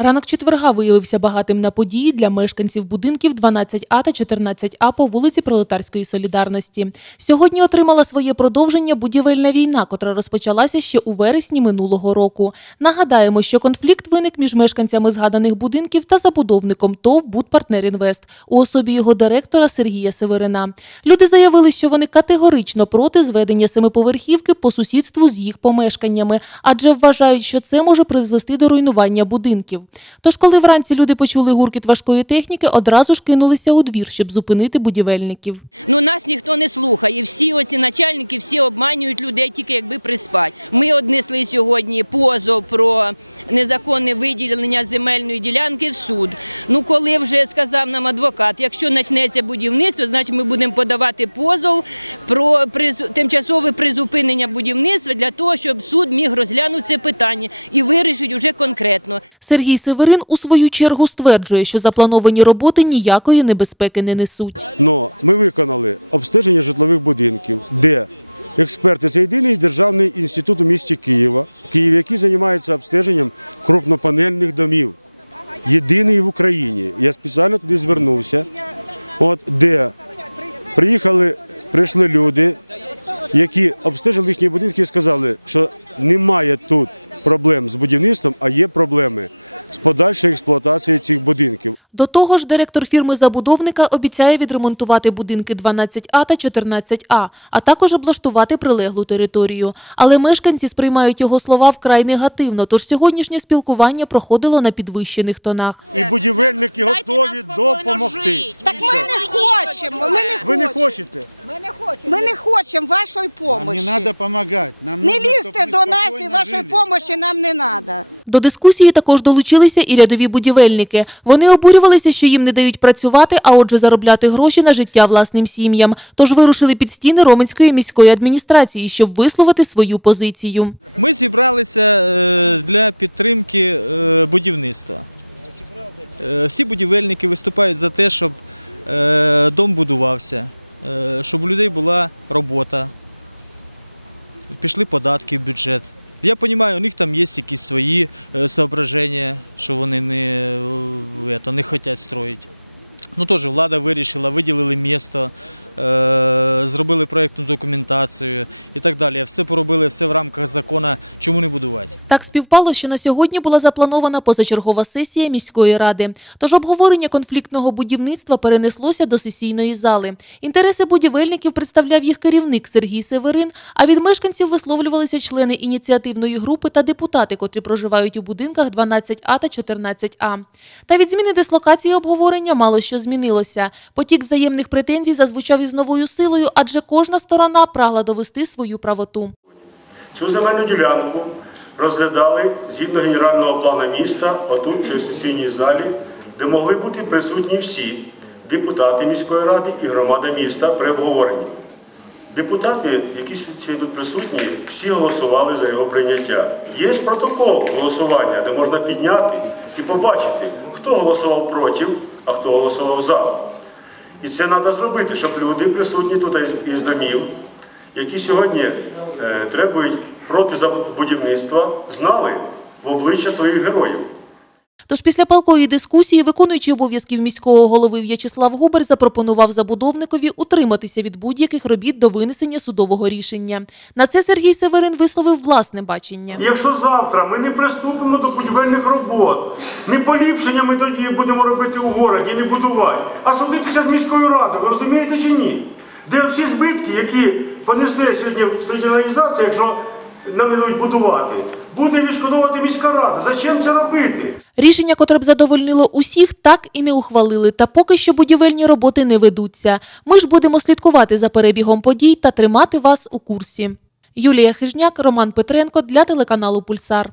Ранок четверга виявився багатим на події для мешканців будинків 12А та 14А по вулиці Пролетарської солідарності. Сьогодні отримала своє продовження будівельна війна, котра розпочалася ще у вересні минулого року. Нагадаємо, що конфлікт виник між мешканцями згаданих будинків та забудовником ТОВ «Будпартнерінвест» у особі його директора Сергія Северина. Люди заявили, що вони категорично проти зведення семиповерхівки по сусідству з їх помешканнями, адже вважають, що це може призвести до руйнування будинків. Тож, коли вранці люди почули гуркіт важкої техніки, одразу ж кинулися у двір, щоб зупинити будівельників. Ну нас ніхто не слухає. Всі оці начальники всі обманюють людей, тільки якби приспать. Ми однесли сьогодні позов про незаконне виділення земельної ділянки в суд. Ну коли вже сказав нам адвокат, якщо почнеться будівництво, значить ми будемо подавати позов про тимчасове призупинення будівництва для того, щоб суд міг розглянути це питання і вирішити вже конкретно. Сергій Северин у свою чергу стверджує, що заплановані роботи ніякої небезпеки не несуть. Но ми виконали обстеження житлових будинків, де експерти це єдиний державний інститут у місті Києва, Київ, який займається обстеженням крупнопанельних домів. Єдиний в Україні. Я спеціально туди звернувся, от де приїхали, прийшли люди, які обстежили їхні будинки і сказали, що немає тут проблем з будівництвом, а є проблеми з подальшою експлуатацією цих будинків. До того ж, директор фірми-забудовника обіцяє відремонтувати будинки 12А та 14А, а також облаштувати прилеглу територію. Але мешканці сприймають його слова вкрай негативно, тож сьогоднішнє спілкування проходило на підвищених тонах. І будівельники готові допомогти. Так ми не хочемо, ми не Ви не хочете? Ми не хочемо вашої Нам не допомоги. надо помогать. Нам Не лізьте до нас і вашої допомоги нам не треба. До дискусії також долучилися і рядові будівельники. Вони обурювалися, що їм не дають працювати, а отже заробляти гроші на життя власним сім'ям. Тож вирушили під стіни Роменської міської адміністрації, щоб висловити свою позицію. Ми зібралися е, для підтримки е, будівництва. Е, Всі будівельники виступають за те, щоб дом будувався, щоб у людей була робота, пішли податки в бюджет. Я розумію, у них там є якісь свої е, соображення, що вони не, это, не хочуть строїти. Ну теж влада вирішила, виділили місто, зробили проєктну документацію і так далі. Все поробили, все в рамках закону, чому не будувати. Так співпало, що на сьогодні була запланована позачергова сесія міської ради. Тож обговорення конфліктного будівництва перенеслося до сесійної зали. Інтереси будівельників представляв їх керівник Сергій Северин, а від мешканців висловлювалися члени ініціативної групи та депутати, котрі проживають у будинках 12А та 14А. Та від зміни дислокації обговорення мало що змінилося. Потік взаємних претензій зазвучав із новою силою, адже кожна сторона прагла довести свою правоту. Цю земельну ділянку розглядали згідно генерального плану міста, отут в сесійній залі, де могли бути присутні всі депутати міської ради і громада міста при обговоренні. Депутати, які тут присутні, всі голосували за його прийняття. Є протокол голосування, де можна підняти і побачити, хто голосував проти, а хто голосував за. І це треба зробити, щоб люди присутні тут із- домів, які сьогодні е, требують проти будівництва, знали в обличчя своїх героїв. Тож після палкої дискусії виконуючий обов'язків міського голови В'ячеслав Губер запропонував забудовникові утриматися від будь-яких робіт до винесення судового рішення. На це Сергій Северин висловив власне бачення. Якщо завтра ми не приступимо до будівельних робот, не поліпшення ми тоді будемо робити у городі, не будувати, а судитися з міською радою, ви розумієте чи ні? Де всі збитки, які понесе сьогодні стадіоналізація, якщо нам не дають будувати, буде відшкодовувати міська рада. Зачем це робити? Рішення, котре б задовольнило усіх, так і не ухвалили. Та поки що будівельні роботи не ведуться. Ми ж будемо слідкувати за перебігом подій та тримати вас у курсі. Юлія Хижняк, Роман Петренко для телеканалу Пульсар.